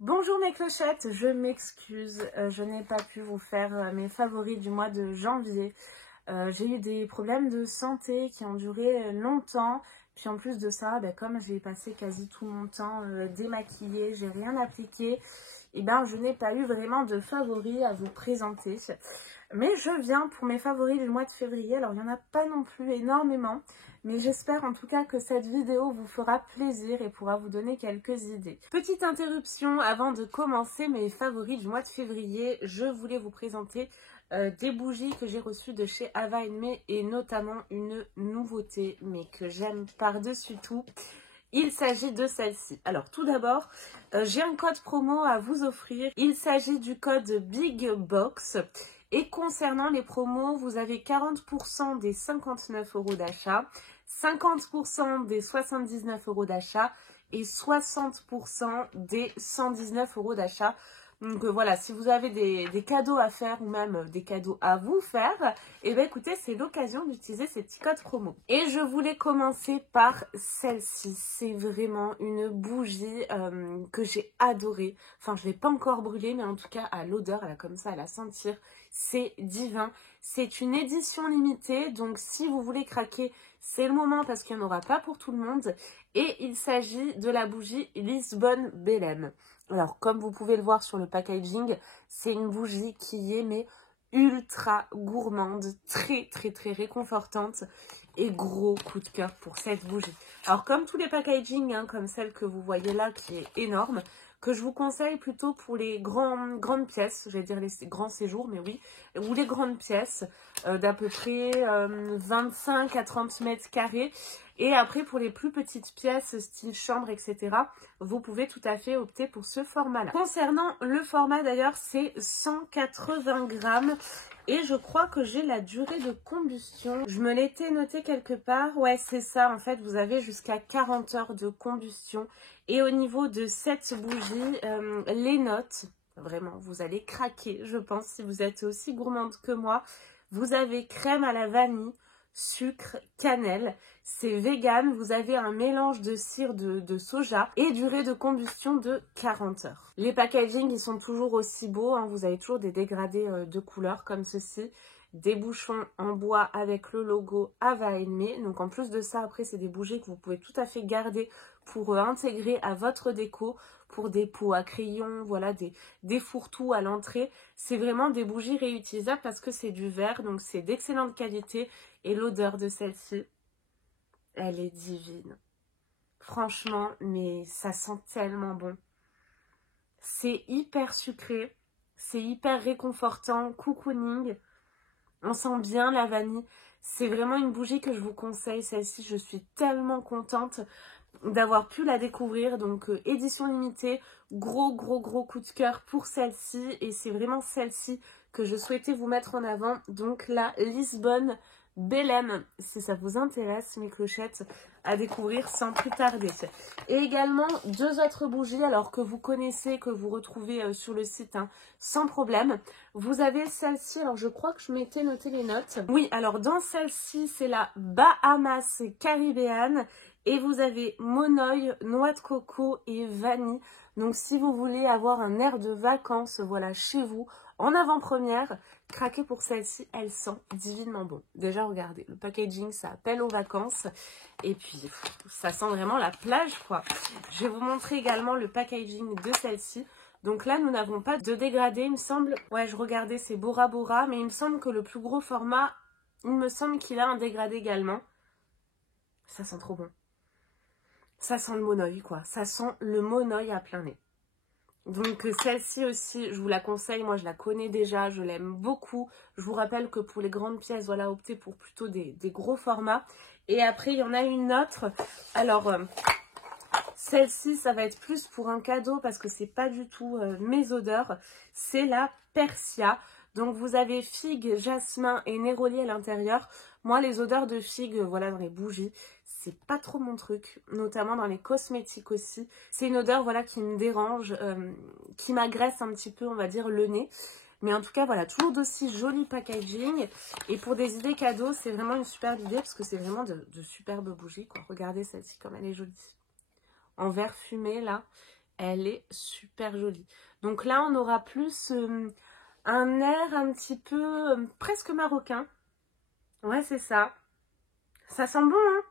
Bonjour mes clochettes, je m'excuse, je n'ai pas pu vous faire mes favoris du mois de janvier. J'ai eu des problèmes de santé qui ont duré longtemps. Puis en plus de ça, comme j'ai passé quasi tout mon temps démaquillée, j'ai rien appliqué, et je n'ai pas eu vraiment de favoris à vous présenter. Mais je viens pour mes favoris du mois de février. Alors il n'y en a pas non plus énormément, mais j'espère en tout cas que cette vidéo vous fera plaisir et pourra vous donner quelques idées. Petite interruption avant de commencer mes favoris du mois de février, je voulais vous présenter des bougies que j'ai reçues de chez Ava Me et notamment une nouveauté mais que j'aime par-dessus tout. Il s'agit de celle-ci. Alors tout d'abord, j'ai un code promo à vous offrir. Il s'agit du code Big Box. Et concernant les promos, vous avez 40% des 59 € d'achat, 50% des 79 € d'achat et 60% des 119 € d'achat. Donc voilà, si vous avez des cadeaux à faire ou même des cadeaux à vous faire, et écoutez, c'est l'occasion d'utiliser ces petits codes promo. Et je voulais commencer par celle-ci. C'est vraiment une bougie que j'ai adorée. Enfin, je ne l'ai pas encore brûlée, mais en tout cas, à l'odeur, elle a comme ça, à la sentir, c'est divin. C'est une édition limitée, donc si vous voulez craquer, c'est le moment parce qu'il n'y en aura pas pour tout le monde. Et il s'agit de la bougie Lisbonne Belém. Alors, comme vous pouvez le voir sur le packaging, c'est une bougie qui est mais ultra gourmande, très réconfortante et gros coup de cœur pour cette bougie. Alors, comme tous les packaging, comme celle que vous voyez là qui est énorme, que je vous conseille plutôt pour les grandes pièces, je vais dire les grands séjours, mais oui, ou les grandes pièces d'à peu près 25 à 30 mètres carrés. Et après, pour les plus petites pièces, style chambre, etc., vous pouvez tout à fait opter pour ce format-là. Concernant le format, d'ailleurs, c'est 180 grammes. Et je crois que j'ai la durée de combustion. Je me l'étais noté quelque part. Ouais, c'est ça. En fait, vous avez jusqu'à 40 heures de combustion. Et au niveau de cette bougie, les notes, vraiment, vous allez craquer, je pense, si vous êtes aussi gourmande que moi. Vous avez crème à la vanille, sucre, cannelle. C'est vegan, vous avez un mélange de cire de soja et durée de combustion de 40 heures. Les packaging, ils sont toujours aussi beaux, vous avez toujours des dégradés de couleurs comme ceci. Des bouchons en bois avec le logo Ava Me. Donc en plus de ça, après, c'est des bougies que vous pouvez tout à fait garder pour intégrer à votre déco, pour des pots à crayons, voilà, des fourre-tout à l'entrée. C'est vraiment des bougies réutilisables parce que c'est du verre, donc c'est d'excellente qualité. Et l'odeur de celle-ci, elle est divine. Franchement, mais ça sent tellement bon. C'est hyper sucré, c'est hyper réconfortant, cocooning. On sent bien la vanille. C'est vraiment une bougie que je vous conseille, celle-ci. Je suis tellement contente d'avoir pu la découvrir. Donc, édition limitée, gros coup de cœur pour celle-ci. Et c'est vraiment celle-ci que je souhaitais vous mettre en avant. Donc, la Lisbonne Belém, si ça vous intéresse, mes clochettes, à découvrir sans plus tarder. Et également deux autres bougies, alors que vous connaissez, que vous retrouvez sur le site, sans problème. Vous avez celle-ci, alors je crois que je m'étais noté les notes. Oui, alors dans celle-ci, c'est la Bahamas Caribbean. Et vous avez monoeil, noix de coco et vanille. Donc si vous voulez avoir un air de vacances, voilà, chez vous, en avant-première, craquez pour celle-ci, elle sent divinement bon. Déjà, regardez, le packaging, ça appelle aux vacances. Et puis, ça sent vraiment la plage, quoi. Je vais vous montrer également le packaging de celle-ci. Donc là, nous n'avons pas de dégradé, il me semble. Ouais, je regardais, c'est Bora Bora, mais il me semble que le plus gros format, il me semble qu'il a un dégradé également. Ça sent trop bon. Ça sent le monoeil, quoi. Ça sent le monoeil à plein nez. Donc celle-ci aussi, je vous la conseille, moi je la connais déjà, je l'aime beaucoup. Je vous rappelle que pour les grandes pièces, voilà, optez pour plutôt des gros formats. Et après, il y en a une autre. Alors, celle-ci, ça va être plus pour un cadeau parce que c'est pas du tout mes odeurs. C'est la Persia. Donc vous avez figue, jasmin et néroli à l'intérieur. Moi, les odeurs de figue, voilà, dans les bougies, c'est pas trop mon truc, notamment dans les cosmétiques aussi. C'est une odeur, voilà, qui me dérange, qui m'agresse un petit peu, on va dire, le nez. Mais en tout cas, voilà, toujours d'aussi joli packaging. Et pour des idées cadeaux, c'est vraiment une superbe idée parce que c'est vraiment de superbes bougies, quoi. Regardez celle-ci comme elle est jolie. En vert fumé, là. Elle est super jolie. Donc là, on aura plus un air un petit peu presque marocain. Ouais, c'est ça. Ça sent bon, hein?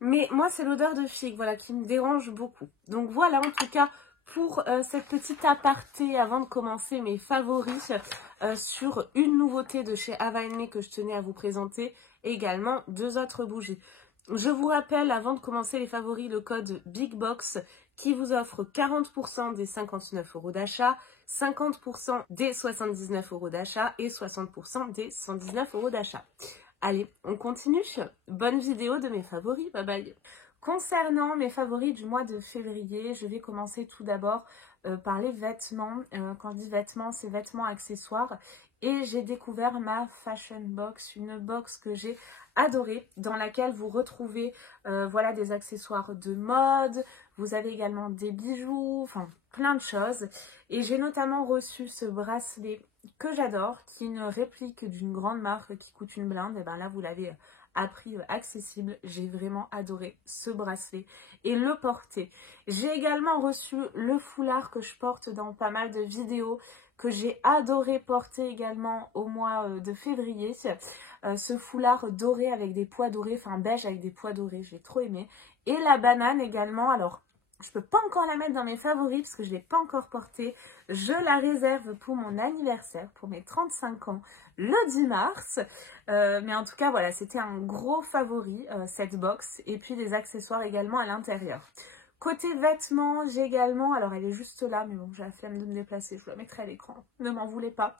Mais moi, c'est l'odeur de figue, voilà, qui me dérange beaucoup. Donc voilà, en tout cas, pour cette petite aparté, avant de commencer mes favoris, sur une nouveauté de chez Ava Me que je tenais à vous présenter, et également 2 autres bougies. Je vous rappelle, avant de commencer les favoris, le code BIGBOX qui vous offre 40% des 59 € d'achat, 50% des 79 € d'achat et 60% des 119 € d'achat. Allez, on continue. Bonne vidéo de mes favoris. Bye bye. Concernant mes favoris du mois de février, je vais commencer tout d'abord par les vêtements. Quand je dis vêtements, c'est vêtements accessoires. Et j'ai découvert ma Fashion Box, une box que j'ai adorée, dans laquelle vous retrouvez voilà, des accessoires de mode. Vous avez également des bijoux, enfin plein de choses. Et j'ai notamment reçu ce bracelet que j'adore, qui est une réplique d'une grande marque qui coûte une blinde. Et ben là, vous l'avez à prix accessible. J'ai vraiment adoré ce bracelet et le porter. J'ai également reçu le foulard que je porte dans pas mal de vidéos, que j'ai adoré porter également au mois de février. Ce foulard doré avec des pois dorés, enfin beige avec des pois dorés, j'ai trop aimé. Et la banane également, alors je peux pas encore la mettre dans mes favoris parce que je l'ai pas encore portée. Je la réserve pour mon anniversaire, pour mes 35 ans, le 10 mars. Mais en tout cas, voilà, c'était un gros favori, cette box. Et puis des accessoires également à l'intérieur. Côté vêtements, j'ai également, alors elle est juste là, mais bon, j'ai la flemme de me déplacer, je vous la mettrai à l'écran, ne m'en voulez pas.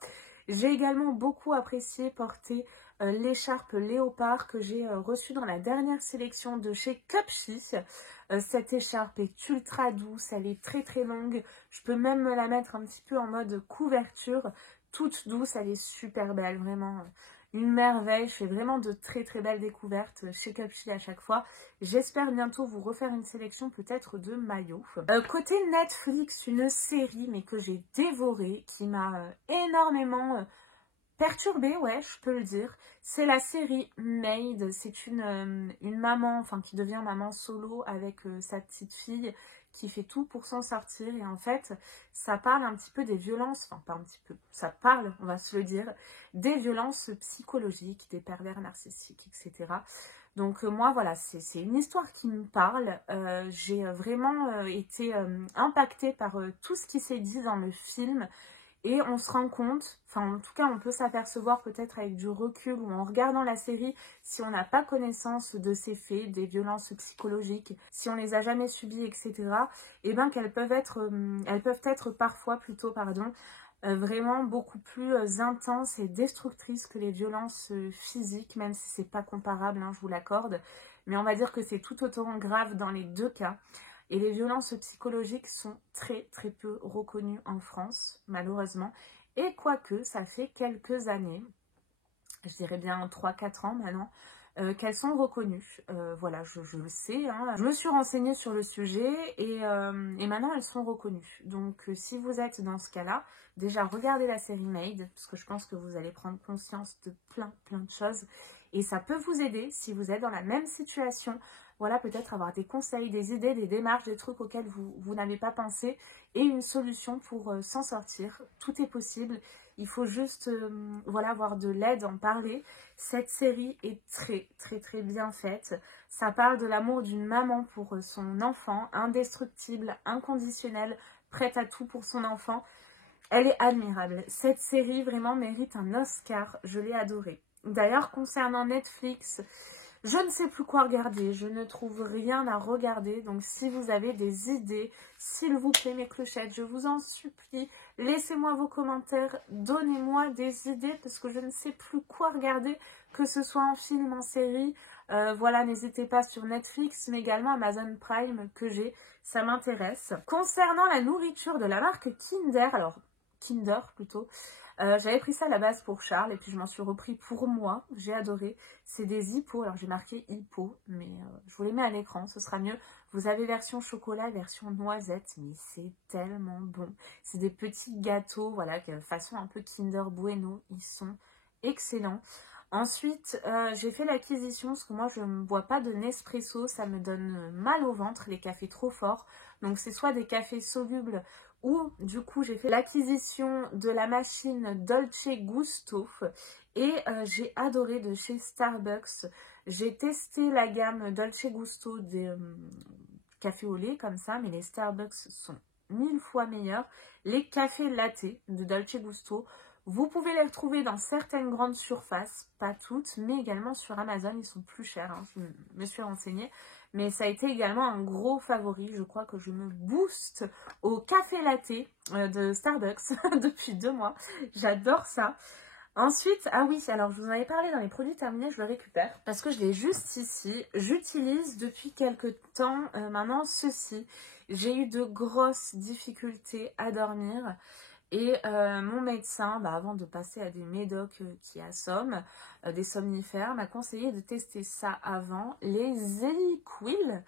J'ai également beaucoup apprécié porter l'écharpe léopard que j'ai reçue dans la dernière sélection de chez Cupshe. Cette écharpe est ultra douce, elle est très très longue, je peux même me la mettre un petit peu en mode couverture, toute douce, elle est super belle, vraiment une merveille. Je fais vraiment de très très belles découvertes chez Cupshe à chaque fois. J'espère bientôt vous refaire une sélection peut-être de maillots. Côté Netflix, une série mais que j'ai dévorée, qui m'a énormément perturbée, ouais, je peux le dire. C'est la série Maid. C'est une maman, enfin qui devient maman solo avec sa petite fille, qui fait tout pour s'en sortir. Et en fait, ça parle un petit peu des violences, enfin pas un petit peu, ça parle, on va se le dire, des violences psychologiques, des pervers narcissiques, etc. Donc moi, voilà, c'est une histoire qui me parle. J'ai vraiment été impactée par tout ce qui s'est dit dans le film. Et on se rend compte, enfin en tout cas on peut s'apercevoir peut-être avec du recul ou en regardant la série, si on n'a pas connaissance de ces faits, des violences psychologiques, si on les a jamais subies, etc., et bien qu'elles peuvent être parfois plutôt, pardon, vraiment beaucoup plus intenses et destructrices que les violences physiques, même si c'est pas comparable, hein, je vous l'accorde. Mais on va dire que c'est tout autant grave dans les deux cas. Et les violences psychologiques sont très très peu reconnues en France, malheureusement. Et quoique, ça fait quelques années, je dirais bien 3-4 ans maintenant, qu'elles sont reconnues. Voilà, je le sais, hein. Je me suis renseignée sur le sujet et maintenant elles sont reconnues. Donc si vous êtes dans ce cas-là, déjà regardez la série Maid, parce que je pense que vous allez prendre conscience de plein de choses. Et ça peut vous aider si vous êtes dans la même situation. Voilà, peut-être avoir des conseils, des idées, des démarches, des trucs auxquels vous n'avez pas pensé et une solution pour s'en sortir. Tout est possible. Il faut juste voilà, avoir de l'aide, en parler. Cette série est très bien faite. Ça parle de l'amour d'une maman pour son enfant, indestructible, inconditionnel, prête à tout pour son enfant. Elle est admirable. Cette série vraiment mérite un Oscar. Je l'ai adorée. D'ailleurs, concernant Netflix, je ne sais plus quoi regarder, je ne trouve rien à regarder, donc si vous avez des idées, s'il vous plaît mes clochettes, je vous en supplie, laissez-moi vos commentaires, donnez-moi des idées parce que je ne sais plus quoi regarder, que ce soit en film, en série, voilà, n'hésitez pas sur Netflix, mais également Amazon Prime que j'ai, ça m'intéresse. Concernant la nourriture de la marque Kinder, alors Kinder plutôt, j'avais pris ça à la base pour Charles et puis je m'en suis repris pour moi, j'ai adoré. C'est des hippos, alors j'ai marqué hippo, mais je vous les mets à l'écran, ce sera mieux. Vous avez version chocolat, version noisette, mais c'est tellement bon. C'est des petits gâteaux, voilà, façon un peu Kinder Bueno, ils sont excellents. Ensuite, j'ai fait l'acquisition, parce que moi je ne bois pas de Nespresso, ça me donne mal au ventre, les cafés trop forts. Donc c'est soit des cafés solubles ou du coup j'ai fait l'acquisition de la machine Dolce Gusto et j'ai adoré de chez Starbucks. J'ai testé la gamme Dolce Gusto des cafés au lait comme ça, mais les Starbucks sont 1000 fois meilleurs. Les cafés latte de Dolce Gusto, vous pouvez les retrouver dans certaines grandes surfaces, pas toutes, mais également sur Amazon, ils sont plus chers, hein, je me suis renseignée. Mais ça a été également un gros favori, je crois que je me booste au café latte de Starbucks depuis 2 mois, j'adore ça. Ensuite, ah oui, alors je vous en avais parlé dans les produits terminés, je le récupère parce que je l'ai juste ici. J'utilise depuis quelques temps maintenant ceci. J'ai eu de grosses difficultés à dormir et mon médecin, avant de passer à des médocs qui assomment, des somnifères, m'a conseillé de tester ça avant, les Eliquil.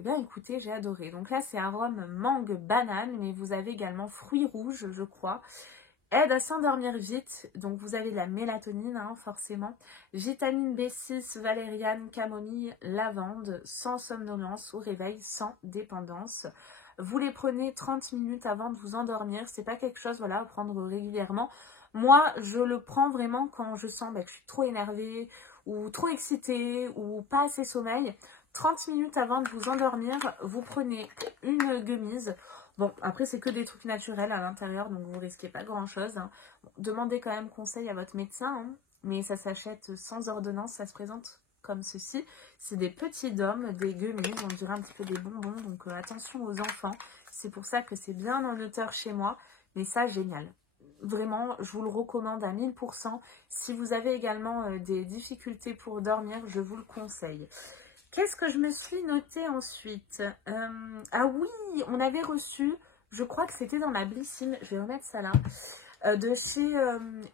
Eh bien écoutez, j'ai adoré. Donc là c'est arôme mangue banane, mais vous avez également fruits rouges, je crois. Aide à s'endormir vite, donc vous avez de la mélatonine hein, forcément, vitamine B6, valériane, camomille, lavande, sans somnolence au réveil, sans dépendance. Vous les prenez 30 minutes avant de vous endormir, c'est pas quelque chose voilà, à prendre régulièrement. Moi, je le prends vraiment quand je sens que je suis trop énervée ou trop excitée ou pas assez sommeil. 30 minutes avant de vous endormir, vous prenez une gummise. Bon, après, c'est que des trucs naturels à l'intérieur, donc vous risquez pas grand-chose. Hein. Bon, demandez quand même conseil à votre médecin, hein, mais ça s'achète sans ordonnance, ça se présente comme ceci. C'est des petits dômes, des gummies, on dirait un petit peu des bonbons, donc attention aux enfants. C'est pour ça que c'est bien en hauteur chez moi, mais ça, génial. Vraiment, je vous le recommande à 1000%. Si vous avez également des difficultés pour dormir, je vous le conseille. Qu'est-ce que je me suis noté ensuite ah oui, on avait reçu, je crois que c'était dans la Blycine, je vais remettre ça là, de chez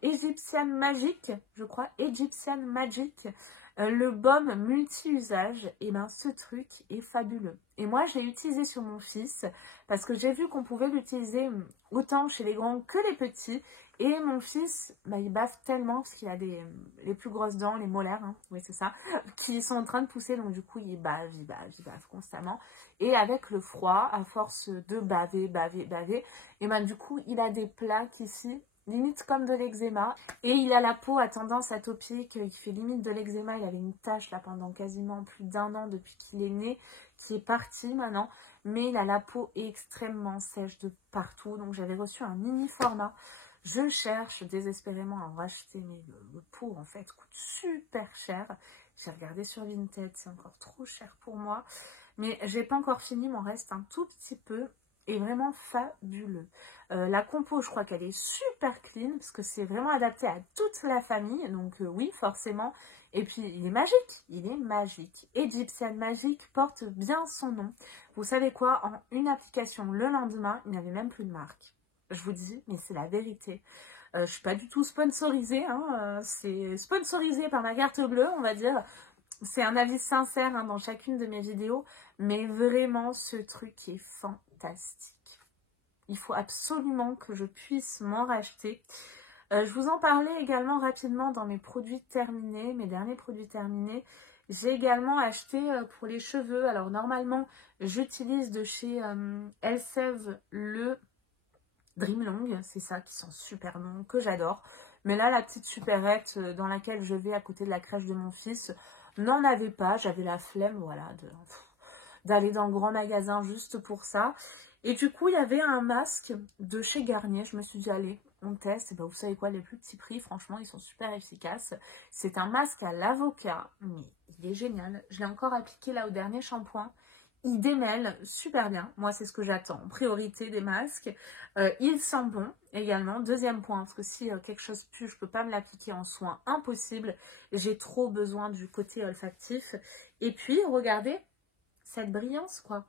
Egyptian Magic, je crois, Egyptian Magic, le baume multi-usage. Et ben ce truc est fabuleux. Et moi j'ai utilisé sur mon fils, parce que j'ai vu qu'on pouvait l'utiliser autant chez les grands que les petits. Et mon fils, il baffe tellement parce qu'il a les plus grosses dents, les molaires, hein, oui c'est ça, qui sont en train de pousser, donc du coup il bave constamment. Et avec le froid, à force de baver, et ben du coup il a des plaques ici, limite comme de l'eczéma. Et il a la peau à tendance atopique, il fait limite de l'eczéma, il avait une tache là pendant quasiment plus d'1 an depuis qu'il est né, qui est parti maintenant. Mais il a la peau extrêmement sèche de partout, donc j'avais reçu un mini format. Je cherche désespérément à en racheter, mais le pot en fait coûte super cher. J'ai regardé sur Vinted, c'est encore trop cher pour moi. Mais j'ai pas encore fini, m'en reste un tout petit peu. Et vraiment fabuleux. La compo, je crois qu'elle est super clean, parce que c'est vraiment adapté à toute la famille. Donc oui, forcément. Et puis, il est magique. Il est magique. Egyptian Magic porte bien son nom. Vous savez quoi? En une application le lendemain, il n'y avait même plus de marque. Je vous dis, mais c'est la vérité. Je suis pas du tout sponsorisée, hein, c'est sponsorisé par ma carte bleue, on va dire. C'est un avis sincère hein, dans chacune de mes vidéos, mais vraiment ce truc est fantastique. Il faut absolument que je puisse m'en racheter. Je vous en parlais également rapidement dans mes produits terminés, mes derniers produits terminés. J'ai également acheté pour les cheveux, alors normalement j'utilise de chez Elseve le Dreamlong, c'est ça, qui sent super bon, que j'adore. Mais là, la petite supérette dans laquelle je vais à côté de la crèche de mon fils, n'en avait pas. J'avais la flemme, voilà, d'aller dans le grand magasin juste pour ça. Et du coup, il y avait un masque de chez Garnier. Je me suis dit, allez, on teste. Et ben, vous savez quoi, les plus petits prix, franchement, ils sont super efficaces. C'est un masque à l'avocat, mais il est génial. Je l'ai encore appliqué là au dernier shampoing. Il démêle super bien. Moi, c'est ce que j'attends. Priorité des masques. Il sent bon également. Deuxième point, parce que si quelque chose pue, je ne peux pas me l'appliquer en soin. Impossible. J'ai trop besoin du côté olfactif. Et puis, regardez cette brillance, quoi.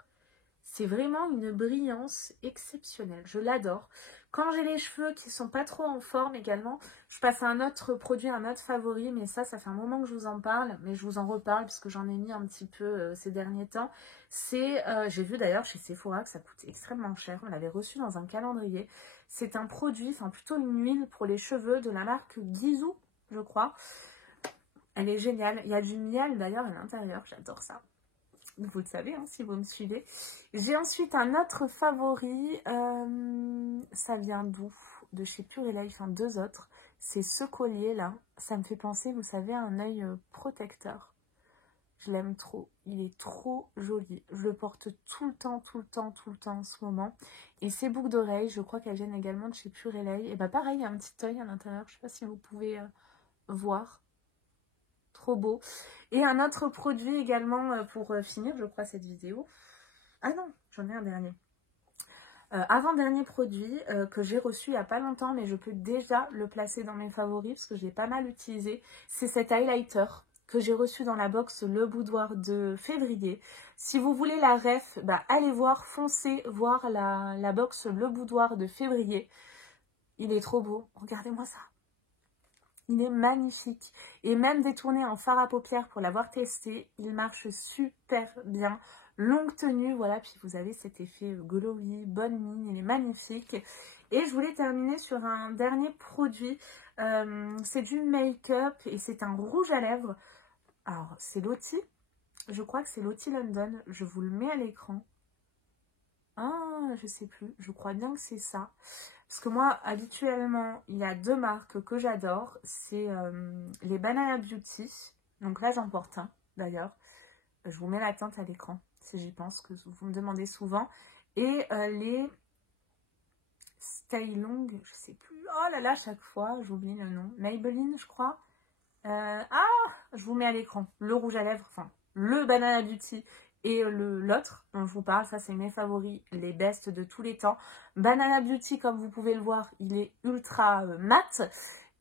C'est vraiment une brillance exceptionnelle. Je l'adore. Quand j'ai les cheveux qui sont pas trop en forme également, je passe à un autre produit, un autre favori. Mais ça fait un moment que je vous en parle. Mais je vous en reparle parce que j'en ai mis un petit peu ces derniers temps. C'est, j'ai vu d'ailleurs chez Sephora que ça coûte extrêmement cher. On l'avait reçu dans un calendrier. C'est un produit, enfin plutôt une huile pour les cheveux de la marque Gisou, je crois. Elle est géniale. Il y a du miel d'ailleurs à l'intérieur. J'adore ça. Vous le savez, hein, si vous me suivez. J'ai ensuite un autre favori. Ça vient d'où? De chez Pure Life, enfin 2 autres. C'est ce collier-là. Ça me fait penser, vous savez, à un œil protecteur. Je l'aime trop. Il est trop joli. Je le porte tout le temps, tout le temps, tout le temps en ce moment. Et ces boucles d'oreilles, je crois qu'elles viennent également de chez Pure Life. Et bah pareil, il y a un petit œil à l'intérieur. Je sais pas si vous pouvez voir. Trop beau. Et un autre produit également pour finir, je crois, cette vidéo. Ah non, j'en ai un dernier. Avant-dernier produit que j'ai reçu il n'y a pas longtemps, mais je peux déjà le placer dans mes favoris parce que je l'ai pas mal utilisé. C'est cet highlighter que j'ai reçu dans la box Le Boudoir de février. Si vous voulez la ref, bah, allez voir, foncez voir la box Le Boudoir de février. Il est trop beau, regardez-moi ça. Il est magnifique. Et même détourné en fard à paupières pour l'avoir testé, il marche super bien. Longue tenue, voilà, puis vous avez cet effet glowy, bonne mine, il est magnifique. Et je voulais terminer sur un dernier produit. C'est du make-up et c'est un rouge à lèvres. Alors, c'est Lottie. Je crois que c'est Lottie London. Je vous le mets à l'écran. Ah, je sais plus. Je crois bien que c'est ça. Parce que moi, habituellement, il y a 2 marques que j'adore. C'est les Banana Beauty. Donc là, j'en porte un, d'ailleurs. Je vous mets la teinte à l'écran, si j'y pense, que vous me demandez souvent. Et les Stay Long, je sais plus. Oh là là, chaque fois, j'oublie le nom. Maybelline, je crois. Je vous mets à l'écran. Le rouge à lèvres, enfin, le Banana Beauty et l'autre dont je vous parle, ça c'est mes favoris, les best de tous les temps. Banana Beauty, comme vous pouvez le voir, il est ultra mat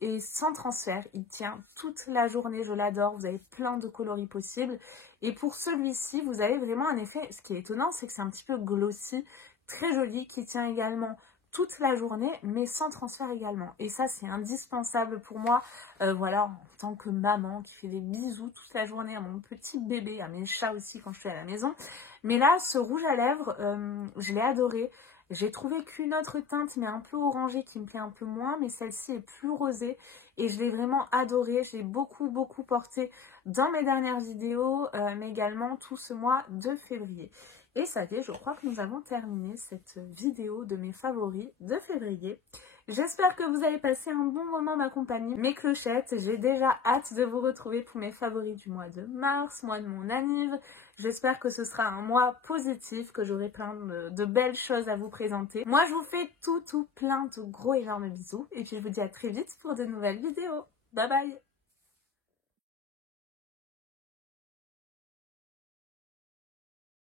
et sans transfert. Il tient toute la journée, je l'adore. Vous avez plein de coloris possibles. Et pour celui-ci, vous avez vraiment un effet, ce qui est étonnant, c'est que c'est un petit peu glossy, très joli, qui tient également toute la journée, mais sans transfert également. Et ça, c'est indispensable pour moi, voilà, en tant que maman qui fait des bisous toute la journée à mon petit bébé, à mes chats aussi quand je suis à la maison. Mais là, ce rouge à lèvres, je l'ai adoré. J'ai trouvé qu'une autre teinte, mais un peu orangée, qui me plaît un peu moins, mais celle-ci est plus rosée. Et je l'ai vraiment adorée. Je l'ai beaucoup, beaucoup porté dans mes dernières vidéos, mais également tout ce mois de février. Et ça y est, je crois que nous avons terminé cette vidéo de mes favoris de février. J'espère que vous avez passé un bon moment m'accompagner. Mes clochettes, j'ai déjà hâte de vous retrouver pour mes favoris du mois de mars, mois de mon anniv. J'espère que ce sera un mois positif, que j'aurai plein de belles choses à vous présenter. Moi, je vous fais tout plein de gros énormes bisous. Et puis, je vous dis à très vite pour de nouvelles vidéos. Bye bye!